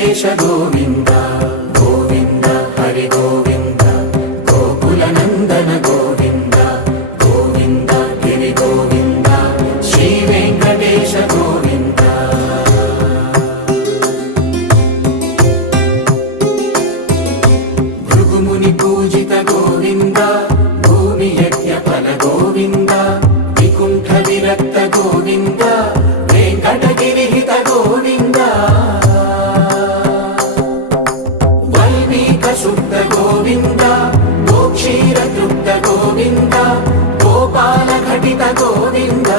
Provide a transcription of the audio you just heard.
వెంకటేశ గోవింద గోవింద హరి గోవింద గోకుల నందన గోవింద గోవింద గిరి గోవింద శ్రీ వెంకటేశ గోవింద భృగుముని పూజిత గోవింద భూమి యజ్ఞ ఫల గోవింద వికుంఠ విరక్త గోవింద వెంకటగిరిహిత గోవింద వల్మీక శుద్ధ గోవింద గోక్షీర తృప్త గోవింద గోపాల ఘటిత గోవింద